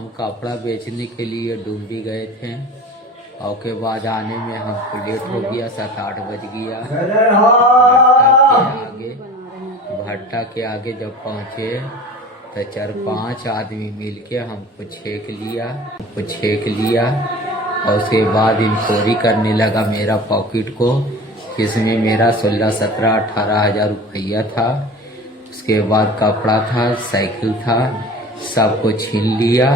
हम कपड़ा बेचने के लिए डुमरी गए थे और के बाद आने में हमको लेट हो गया, 7-8 बज गया। भट्टा के आगे जब पहुँचे तो 4-5 आदमी मिलके हमको छेक लिया और उसके बाद इंक्वायरी करने लगा मेरा पॉकेट को, जिसमें मेरा 16-17-18 हज़ार रुपया था। उसके बाद कपड़ा था, साइकिल था, सबको छीन लिया।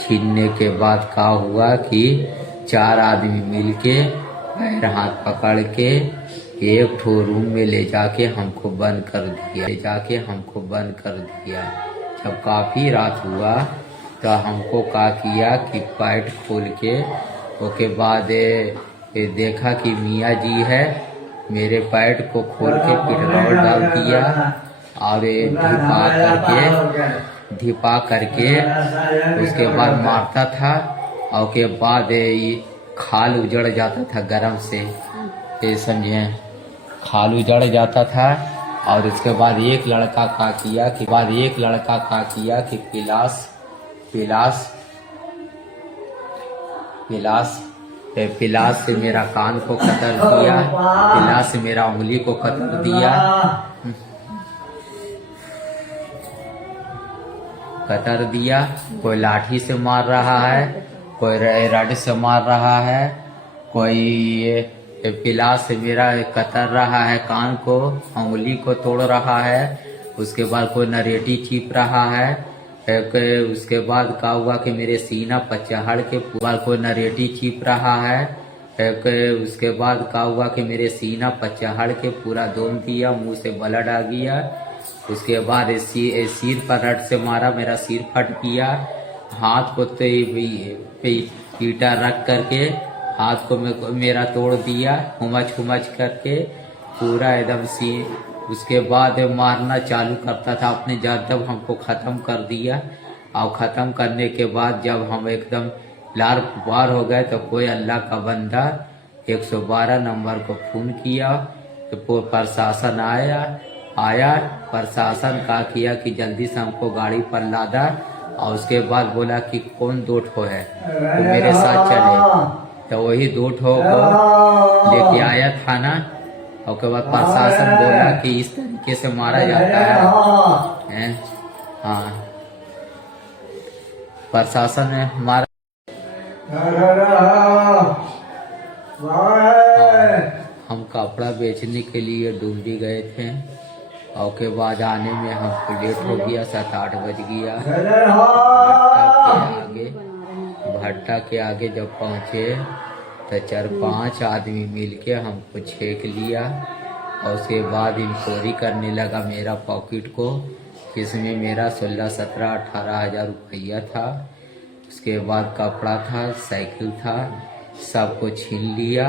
छीनने के बाद क्या हुआ कि 4 आदमी मिलके पैर हाथ पकड़ के एक ठो रूम में ले जाके हमको बंद कर दिया। जब काफ़ी रात हुआ तो हमको क्या किया कि पैंट खोल के उसके बाद देखा कि मियाँ जी है, मेरे पैंट को खोल के पेट्रोल डाल दिया और धिपा करके उसके बाद मारता था। और के बाद ये खाल उजड़ जाता था गरम से, ये समझे, खाल उजड़ जाता था। और उसके बाद एक लड़का क्या किया कि पिलास से मेरा कान को कतर दिया, पिलास से मेरा उंगली को कतर दिया। कोई लाठी से मार रहा है, कोई रड से मार रहा है, कोई पिलास से मेरा कतर रहा है, कान को उंगली को तोड़ रहा है। उसके बाद कोई नरेटी चीप रहा है। उसके बाद क्या हुआ कि मेरे सीना पर चढ़ के कोई नरेटी चीप रहा है। उसके बाद क्या हुआ कि मेरे सीना पर चढ़ के पूरा दोम दिया, मुंह से ब्लड आ गया। उसके बाद सिर पर रड से मारा, मेरा सिर फट गया। हाथ को तो ईटा रख करके हाथ को मेरा तोड़ दिया, हुमच करके पूरा एकदम उसके बाद मारना चालू करता था अपने जब हमको ख़त्म कर दिया। और ख़त्म करने के बाद जब हम एकदम लार पुकार हो गए तो कोई अल्लाह का बंदा 112 नंबर को फ़ोन किया तो प्रशासन आया। प्रशासन का किया कि जल्दी से हमको गाड़ी पर लादा। और उसके बाद बोला कि कौन 2 ठो है तो मेरे साथ चले, तो वही 2 ठो को लेके आया थाना। और उसके बाद प्रशासन बोला कि इस तरीके से मारा जाता है। हाँ, प्रशासन ने मारा। हम कपड़ा बेचने के लिए डुमरी गए थे और के बाद आने में हमको लेट हो गया, 7-8 बज गया। भट्टा के आगे जब पहुँचे तो 4-5 आदमी मिलके हमको छेक लिया और उसके बाद इंक्वायरी करने लगा मेरा पॉकेट को, जिसमें मेरा 16-17-18 हज़ार रुपया था। उसके बाद कपड़ा था, साइकिल था, सबको छीन लिया।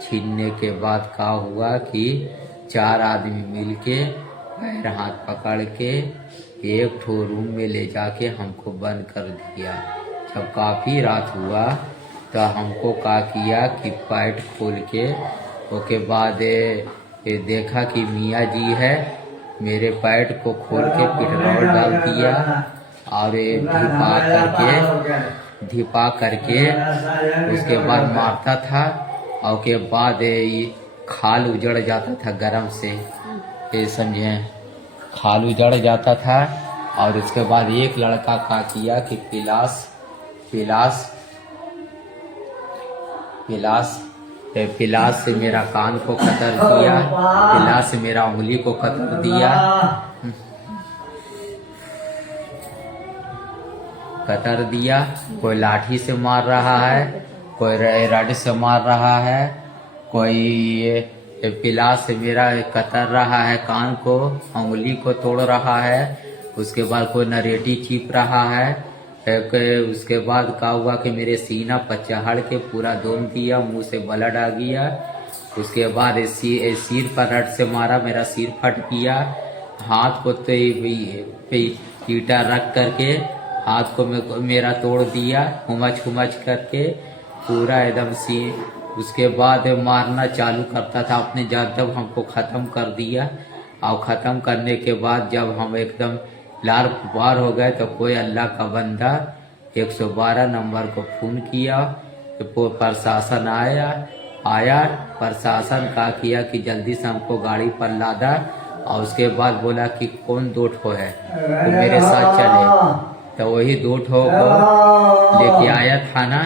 छीनने के बाद क्या हुआ कि 4 आदमी मिलके पैर हाथ पकड़ के एक ठो रूम में ले जाके हमको बंद कर दिया। जब काफ़ी रात हुआ तो हमको क्या किया कि पैंट खोल के उसके बाद देखा कि मियाँ जी है, मेरे पैंट को खोल के पेट्रोल डाल दिया और धिपा करके उसके बाद मारता था। और के बाद ये खाल उजड़ जाता था गरम से, ये समझे, खाल उजड़ जाता था। और उसके बाद एक लड़का क्या किया कि पिलास से मेरा कान को कतर दिया, पिलास से मेरा उंगली को कतर दिया। कोई लाठी से मार रहा है, कोई रड से मार रहा है, कोई पिलास से मेरा कतर रहा है, कान को उंगली को तोड़ रहा है। उसके बाद कोई नरेटी चीप रहा है। उसके बाद क्या हुआ कि मेरे सीना पर चढ़ के पूरा दोम दिया, मुंह से ब्लड आ गया। उसके बाद सिर पर रड से मारा, मेरा सिर फट गया। हाथ को तो ईटा रख करके हाथ को मेरा तोड़ दिया, हुमच करके पूरा एकदम उसके बाद मारना चालू करता था अपने जब हमको ख़त्म कर दिया। और ख़त्म करने के बाद जब हम एकदम लार पुकार हो गए तो कोई अल्लाह का बंदा 112 नंबर को फोन किया तो प्रशासन आया। प्रशासन का किया कि जल्दी से हमको गाड़ी पर लादा, और उसके बाद बोला कि कौन 2 ठो है तो मेरे साथ चले। तो वही 2 ठो को लेके आया थाना।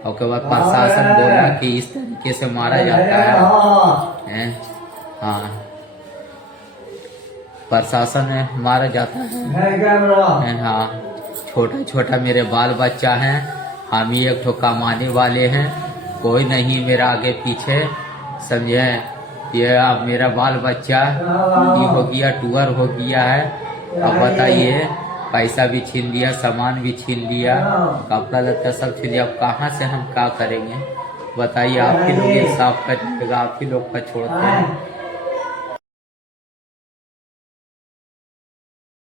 और उसके बाद प्रशासन बोला कि इस तरीके से मारा जाता है। हाँ, प्रशासन में मारा जाता है। हाँ, छोटा छोटा मेरे बाल बच्चा हैं, हम ही एक ठो कमाने वाले हैं, कोई नहीं मेरा आगे पीछे, समझे। ये अब मेरा बाल बच्चा ये हो गया, टूअर हो गया है। अब बताइए, पैसा भी छीन लिया, सामान भी छीन लिया, कपड़ा लत्ता सब छीन लिया। अब कहाँ से हम क्या करेंगे बताइए। आप ही लोग इंसाफ करिएगा, आप ही लोग का छोड़ते हैं।